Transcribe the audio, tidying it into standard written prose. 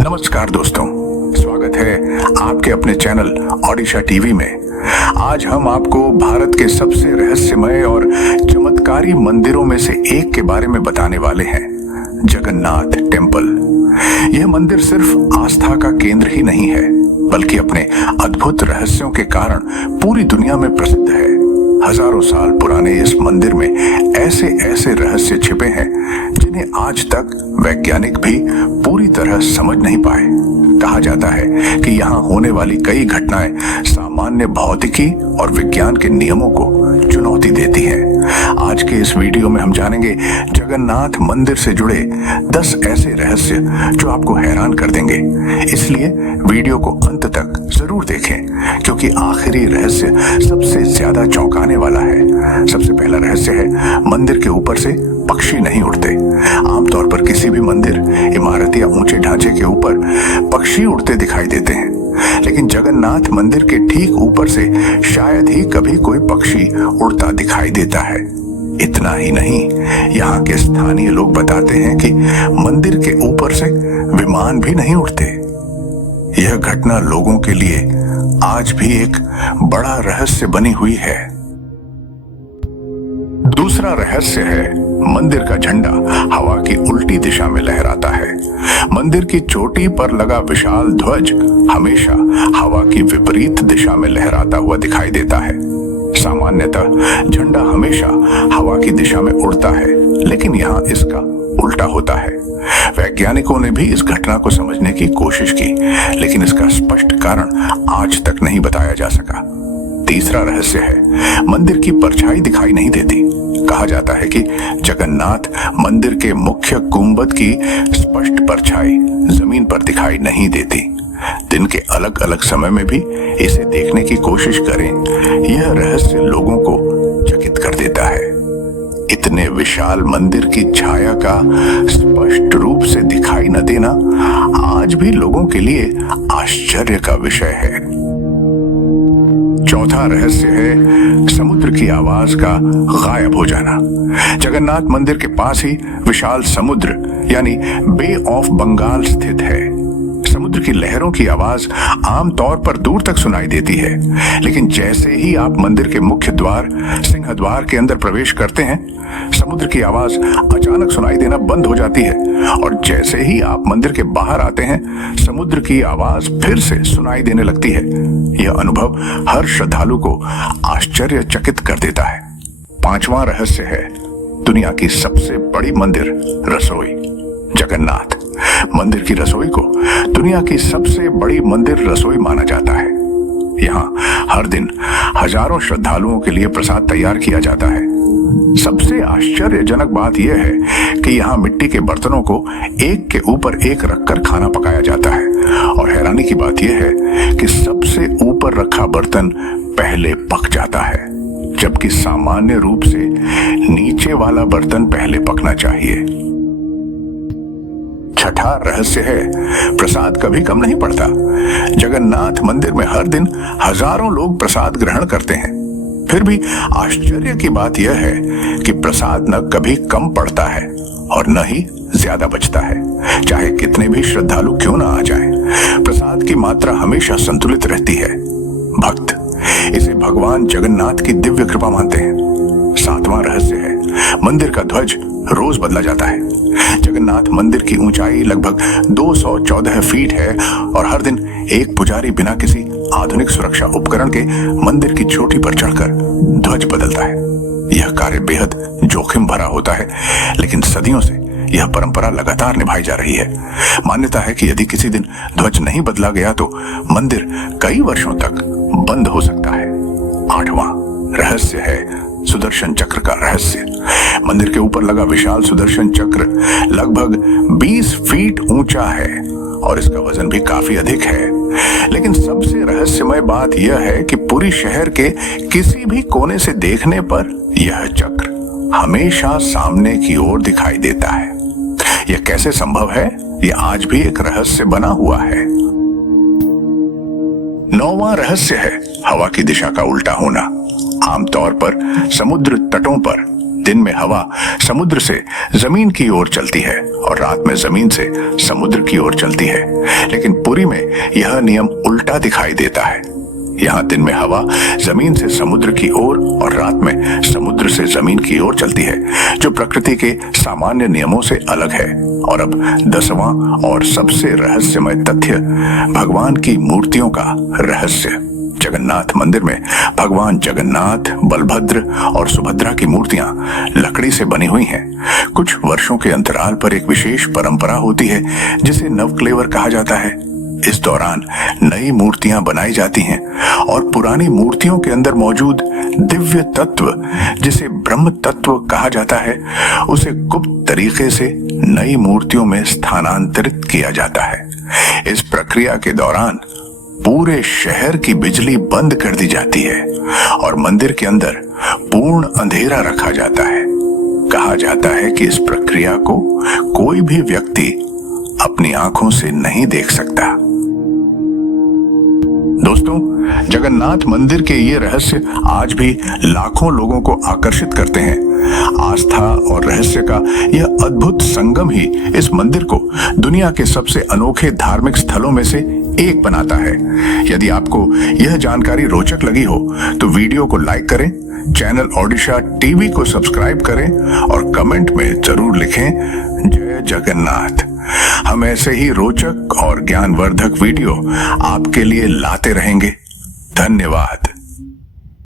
नमस्कार दोस्तों, स्वागत है आपके अपने चैनल ओडिशा टीवी में। आज हम आपको भारत के सबसे रहस्यमय और चमत्कारी मंदिरों में से एक के बारे में बताने वाले हैं, जगन्नाथ टेम्पल। यह मंदिर सिर्फ आस्था का केंद्र ही नहीं है, बल्कि अपने अद्भुत रहस्यों के कारण पूरी दुनिया में प्रसिद्ध है। हजारों साल पुराने इस मंदिर में ऐसे ऐसे रहस्य छिपे हैं जिन्हें आज तक वैज्ञानिक भी पूरी तरह समझ नहीं पाए। कहा जाता है कि यहाँ होने वाली कई घटनाएं सामान्य भौतिकी और विज्ञान के नियमों को चुनौती देती हैं। आज के इस वीडियो में हम जानेंगे जगन्नाथ मंदिर से जुड़े 10 ऐसे रहस्य जो आपको हैरान कर देंगे। इसलिए वीडियो को अंत तक जरूर देखें, क्योंकि आखिरी रहस्य सबसे ज्यादा चौंकाने वाला है। सबसे पहला रहस्य है, मंदिर के ऊपर से पक्षी नहीं उड़ते। आमतौर पर किसी भी मंदिर, इमारत या ऊंचे ढांचे के ऊपर पक्षी उड़ते दिखाई देते हैं, लेकिन जगन्नाथ मंदिर के ठीक ऊपर से शायद ही कभी कोई पक्षी उड़ता दिखाई देता है। इतना ही नहीं, यहाँ के स्थानीय लोग बताते हैं कि मंदिर के ऊपर से विमान भी नहीं उड़ते। यह घटना लोगों के लिए आज भी एक बड़ा रहस्य बनी हुई है। दूसरा रहस्य है, मंदिर का झंडा हवा की उल्टी दिशा में लहराता है। मंदिर की चोटी पर लगा विशाल ध्वज हमेशा हवा की विपरीत दिशा में लहराता हुआ दिखाई देता है। सामान्यतः झंडा हमेशा हवा की दिशा में उड़ता है, लेकिन यहाँ इसका उल्टा होता है। वैज्ञानिकों ने भी इस घटना को समझने की कोशिश की, लेकिन इसका स्पष्ट कारण आज तक नहीं बताया जा सका। तीसरा रहस्य है, मंदिर की परछाई दिखाई नहीं देती। कहा जाता है कि जगन्नाथ मंदिर के मुख्य गुंबद की स्पष्ट परछाई जमीन पर दिखाई नहीं देती। दिन के अलग अलग समय में भी इसे देखने की कोशिश करें, यह रहस्य लोगों को चकित कर देता है। इतने विशाल मंदिर की छाया का स्पष्ट रूप से दिखाई न देना आज भी लोगों के लिए आश्चर्य का विषय है। चौथा रहस्य है, समुद्र की आवाज का गायब हो जाना। जगन्नाथ मंदिर के पास ही विशाल समुद्र यानी बे ऑफ बंगाल स्थित है। समुद्र की लहरों की आवाज आमतौर पर दूर तक सुनाई देती है, लेकिन जैसे ही आप मंदिर के मुख्य द्वार सिंह द्वार के अंदर प्रवेश करते हैं, समुद्र की आवाज अचानक सुनाई देना बंद हो जाती है, और जैसे ही आप मंदिर के बाहर आते हैं, समुद्र की आवाज फिर से सुनाई देने लगती है। यह अनुभव हर श्रद्धालु को आश्चर्यचकित कर देता है। पांचवां रहस्य है, दुनिया की सबसे बड़ी मंदिर रसोई। जगन्नाथ मंदिर की रसोई को दुनिया की सबसे बड़ी मंदिर रसोई माना जाता है। यहाँ हर दिन हजारों श्रद्धालुओं के लिए प्रसाद तैयार किया जाता है। सबसे आश्चर्यजनक बात यह है कि यहाँ मिट्टी के बर्तनों को एक के ऊपर एक रखकर खाना पकाया जाता है, और हैरानी की बात यह है कि सबसे ऊपर रखा बर्तन पहले पक जाता है, जबकि सामान्य रूप से नीचे वाला बर्तन पहले पकना चाहिए। छठा रहस्य है, प्रसाद कभी कम नहीं पड़ता। जगन्नाथ मंदिर में हर दिन हजारों लोग प्रसाद ग्रहण करते हैं, फिर भी आश्चर्य की बात यह है कि प्रसाद न कभी कम पड़ता है और न ही ज्यादा बचता है। चाहे कितने भी श्रद्धालु क्यों न आ जाएं, प्रसाद की मात्रा हमेशा संतुलित रहती है। भक्त इसे भगवान जगन्नाथ की दिव्य कृपा मानते हैं। सातवां रहस्य है, मंदिर का ध्वज रोज बदला जाता है। जगन्नाथ मंदिर की ऊंचाई लगभग 214 फीट है, और हर दिन एक पुजारी बिना किसी आधुनिक सुरक्षा उपकरण के मंदिर की चोटी पर चढ़कर ध्वज बदलता है। यह कार्य बेहद जोखिम भरा होता है, लेकिन सदियों से यह परंपरा लगातार निभाई जा रही है। मान्यता है कि यदि किसी दिन ध्वज नहीं बदला गया तो मंदिर कई वर्षों तक बंद हो सकता है। आठवां रहस्य है, सुदर्शन चक्र का रहस्य। मंदिर के ऊपर लगा विशाल सुदर्शन चक्र लगभग 20 फीट ऊंचा है, और इसका वजन भी काफी अधिक है। लेकिन सबसे रहस्यमय बात यह है कि पूरी शहर के किसी भी कोने से देखने पर यह चक्र हमेशा सामने की ओर दिखाई देता है। यह कैसे संभव है, यह आज भी एक रहस्य बना हुआ है। नौवां रहस्य है, हवा की दिशा का उल्टा होना। आमतौर पर समुद्र तटों पर दिन में हवा समुद्र से जमीन की ओर चलती है और रात में जमीन से समुद्र की ओर चलती है। लेकिन पुरी में यह नियम उल्टा दिखाई देता है। यहाँ दिन में हवा जमीन से समुद्र की ओर और रात में समुद्र से जमीन की ओर चलती है, जो प्रकृति के सामान्य नियमों से अलग है। और अब 10वां और सबसे रहस्यमय तथ्य, भगवान की मूर्तियों का रहस्य। जगन्नाथ मंदिर में भगवान जगन्नाथ, बलभद्र और सुभद्रा की मूर्तियां लकड़ी से बनी हुई हैं। कुछ वर्षों के अंतराल पर एक विशेष परंपरा होती है जिसे नवक्लेवर कहा जाता है। इस दौरान नई मूर्तियां बनाई जाती हैं और पुरानी मूर्तियों के अंदर मौजूद दिव्य तत्व, जिसे ब्रह्म तत्व कहा जाता है, उसे गुप्त तरीके से नई मूर्तियों में स्थानांतरित किया जाता है। इस प्रक्रिया के दौरान पूरे शहर की बिजली बंद कर दी जाती है और मंदिर के अंदर पूर्ण अंधेरा रखा जाता है। कहा जाता है कि इस प्रक्रिया को कोई भी व्यक्ति अपनी आंखों से नहीं देख सकता। दोस्तों, जगन्नाथ मंदिर के ये रहस्य आज भी लाखों लोगों को आकर्षित करते हैं। आस्था और रहस्य का यह अद्भुत संगम ही इस मंदिर को दुनिया के सबसे अनोखे धार्मिक स्थलों में से एक बनाता है। यदि आपको यह जानकारी रोचक लगी हो तो वीडियो को लाइक करें, चैनल ओडिशा टीवी को सब्सक्राइब करें और कमेंट में जरूर लिखें जय जगन्नाथ। हम ऐसे ही रोचक और ज्ञानवर्धक वीडियो आपके लिए लाते रहेंगे। धन्यवाद।